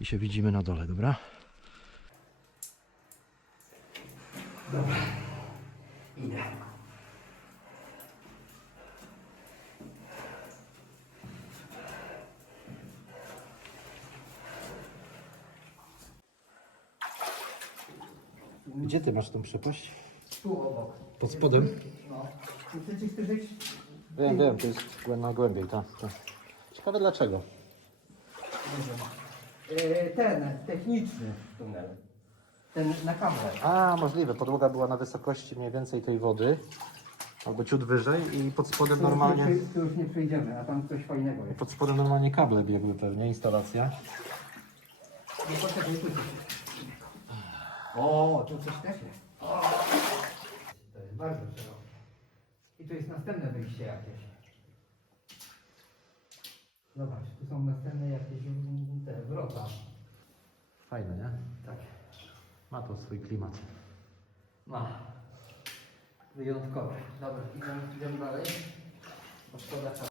i się widzimy na dole, dobra? Idę. Gdzie ty masz tą przepaść? Tu obok. Pod spodem? No. Chcecie spojrzeć? Wiem, wiem, to jest głę- najgłębiej, tak. tak. Ciekawe dlaczego. E, ten, techniczny tunel. Ten na kamerę. A, możliwe, podłoga była na wysokości mniej więcej tej wody, albo ciut wyżej i pod spodem normalnie, Tu już nie, tu już nie przejdziemy, a tam coś fajnego jest. pod spodem normalnie kable biegły pewnie, instalacja. Nie poczekaj, tu coś. O, tu coś też jest. O. To jest bardzo szerokie. I tu jest następne wyjście jakieś. Zobacz, tu są następne jakieś Fajne, nie? Tak. Ma to swój klimat. Ma. Wyjątkowe. Dobra, idziemy, idziemy dalej. Bo szkoda czasu.